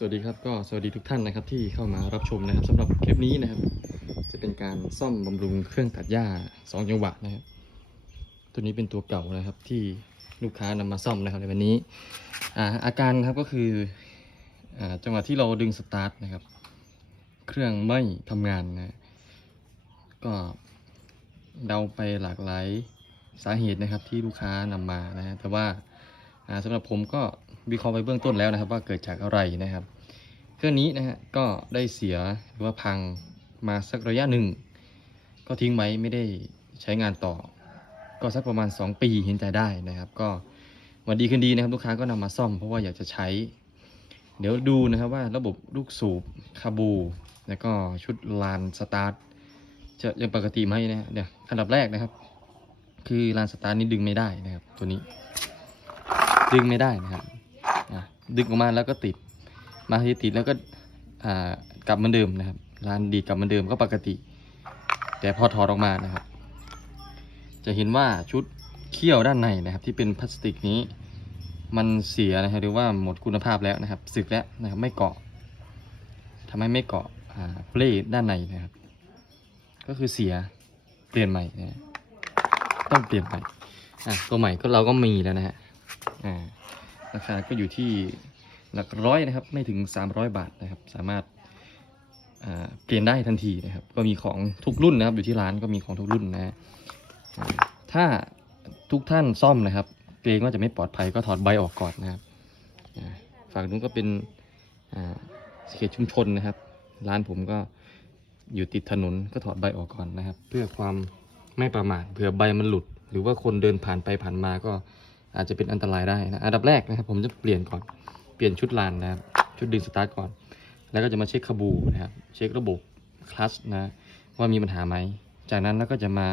สวัสดีครับก็สวัสดีทุกท่านนะครับที่เข้ามารับชมนะครับสำหรับคลิปนี้นะครับ จะเป็นการซ่อมบำรุงเครื่องตัดหญ้าสองจังหวะนะครับ ตัวนี้เป็นตัวเก่านะครับที่ลูกค้านำมาซ่อมนะครับในวันนี้อาอาการครับก็คืออาจังหวะที่เราดึงสตาร์ทนะครับ เครื่องไม่ทำงานนะก็เดาไปหลากหลายสาเหตุนะครับที่ลูกค้านำมานะฮะแต่ว่า สำหรับผมก็วิเคราะห์ไปเบื้องต้นแล้วนะครับ ว่าเกิดจากอะไรนะครับ เครื่องนี้นะฮะก็ได้เสียหรือว่าพังมาสักระยะหนึ่ง ก็ทิ้งไว้ไม่ได้ใช้งานต่อ ก็สักประมาณ 2 ปีเห็นใจได้นะครับ ก็วันดีคืนดีนะครับลูกค้าก็นำมาซ่อมเพราะว่าอยากจะใช้ เดี๋ยวดูนะครับว่าระบบลูกสูบคาบู แล้วก็ชุดลานสตาร์ทจะยังปกติไหมนะฮะเดี๋ยวอันดับแรกนะครับ คือลานสตาร์ทนี้ดึงไม่ได้นะครับตัวนี้ ดึงไม่ได้นะครับดึงออกมาแล้วก็ติด มาที่ติดแล้วก็กลับเหมือนเดิมนะครับร้านดีกลับเหมือนเดิมก็ปกติ แต่พอถอดออกมานะครับ จะเห็นว่าชุดเขี้ยวด้านในนะครับ ที่เป็นพลาสติกนี้ มันเสียนะครับหรือว่าหมดคุณภาพแล้วนะครับสึกแล้วนะครับไม่เกาะทำให้ไม่เกาะเปลด้านในนะครับ ก็คือเสียเปลี่ยนใหม่นะฮะต้องเปลี่ยนใหม่ตัวใหม่ก็เราก็มีแล้วนะฮะ ราคาก็อยู่ที่หลักร้อยนะครับ ไม่ถึง 300 บาทนะครับ สามารถเปลี่ยนได้ทันทีนะครับ ก็มีของทุกรุ่นนะครับ อยู่ที่ร้านก็มีของทุกรุ่นนะถ้าทุกท่านซ่อมนะครับ เกรงว่าจะไม่ปลอดภัยก็ถอดใบออกก่อนนะครับฝั่งนู้นก็เป็นเขตชุมชนนะครับ ร้านผมก็อยู่ติดถนนก็ถอดใบออกก่อนนะครับ เพื่อความไม่ประมาทเผื่อใบมันหลุด หรือว่าคนเดินผ่านไปผ่านมาก็ อาจจะเป็นอันตรายได้นะอันดับแรกนะครับ ผมจะเปลี่ยนก่อนเปลี่ยนชุดลานนะครับชุดดึงสตาร์ทก่อน แล้วก็จะมาเช็คคาบูนะครับเช็คระบบคลัตชนะว่ามีปัญหาไหมจากนั้นแล้วก็จะมา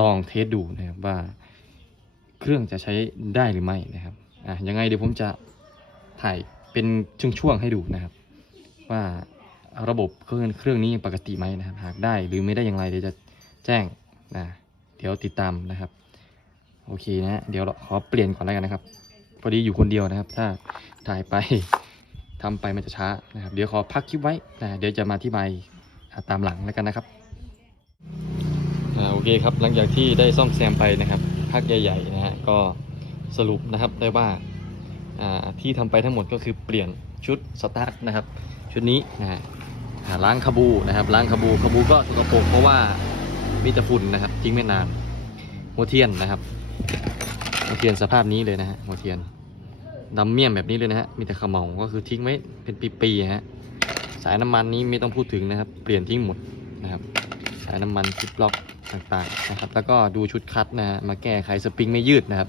ลองเทสดูนะครับว่าเครื่องจะใช้ได้หรือไม่นะครับอะยังไงเดี๋ยวผมจะถ่ายเป็นช่วงๆให้ดูนะครับ ว่าระบบเครื่องเครื่องนี้ยังปกติไหมนะครับ หากได้หรือไม่ได้อย่างไรเดี๋ยวจะแจ้งนะเดี๋ยวติดตามนะครับ โอเคนะเดี๋ยวเราขอเปลี่ยนก่อนแล้วกันนะครับ พอดีอยู่คนเดียวนะครับ ถ้าถ่ายไปทำไปมันจะช้านะครับ เดี๋ยวขอพักคลิปไว้นะเดี๋ยวจะมาที่ใบตามหลังแล้วกันนะครับอ่าโอเคครับหลังจากที่ได้ซ่อมแซมไปนะครับพักใหญ่ๆนะฮะก็สรุปนะครับได้ว่าอ่าที่ทำไปทั้งหมดก็คือเปลี่ยนชุดสตาร์ทนะครับ ชุดนี้นะฮะล้างคาบูนะครับ ล้างคาบูคาบูก็สกปรกเพราะว่ามีแต่ฝุ่นนะครับทิ้งไม่นานหัวเทียนนะครับ หัวเทียนสภาพนี้เลยนะฮะหัวเทียนดำเมี่ยมแบบนี้เลยนะฮะมีแต่ขมเหลาก็คือทิ้งไว้เป็นปีๆฮะสายน้ำมันนี้ไม่ต้องพูดถึงนะครับ เปลี่ยนทิ้งหมดนะครับ สายน้ำมันคลิปล็อกต่างๆนะครับ แล้วก็ดูชุดคัดนะฮะมาแก้ไขสปริงไม่ยืดนะครับ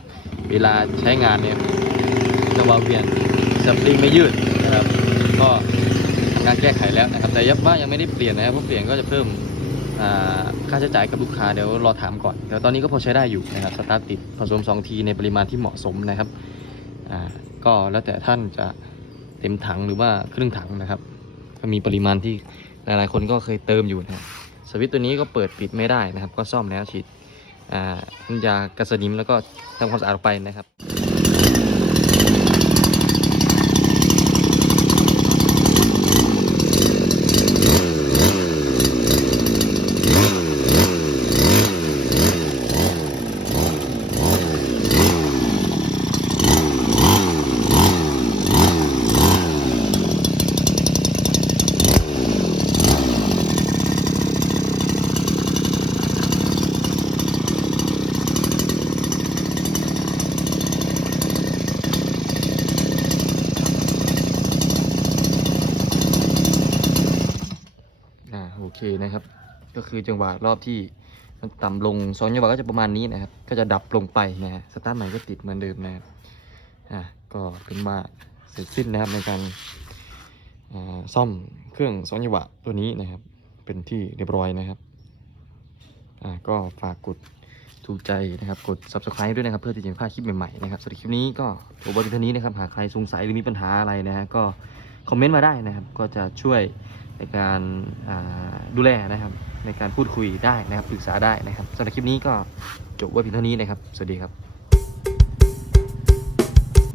เวลาใช้งานเนี่ยจะวาเปลี่ยนสปริงไม่ยืดนะครับ ก็ทำการแก้ไขแล้วนะครับ แต่ยับว่ายังไม่ได้เปลี่ยนนะครับเพราะเปลี่ยนก็จะเพิ่ม ค่าใช้จ่ายกับลูกค้าเดี๋ยวรอถามก่อนแต่ตอนนี้ก็พอใช้ได้อยู่นะครับสตาร์ทติดผสม2ทีในปริมาณที่เหมาะสมนะครับก็แล้วแต่ท่านจะเต็มถังหรือว่าครึ่งถังนะครับ ก็มีปริมาณที่หลายๆคนก็เคยเติมอยู่นะครับสวิตตัวนี้ก็เปิดปิดไม่ได้นะครับ ก็ซ่อมแล้วฉีดอ่าน้ำยากัสนิมแล้วก็ทำความสะอาดออกไปนะครับ อ่าโอเค นะครับ ก็คือจังหวะรอบที่มันต่ำลงสองจังหวะก็จะประมาณนี้นะครับ ก็จะดับลงไปนะฮะสตาร์ทใหม่ก็ติดเหมือนเดิมนะครับอ่าก็เป็นว่าเสร็จสิ้นนะครับในการซ่อมเครื่องสองจังหวะตัวนี้นะครับ เป็นที่เรียบร้อยนะครับอ่าก็ฝากกดถูกใจนะครับ กด subscribe ด้วยนะครับ เพื่อที่จะไม่พลาดคลิปใหม่ๆนะครับสำหรับคลิปนี้ก็จบไว้เพียงเท่านี้นะครับหากใครสงสัยหรือมีปัญหาอะไรนะฮะก็คอมเมนต์มาได้นะครับ ก็จะช่วยในการอ่า ดูแลนะครับ ในการพูดคุยได้นะครับปรึกษาได้นะครับสำหรับคลิปนี้ก็จบไว้เพียงเท่านี้นะครับ สวัสดีครับ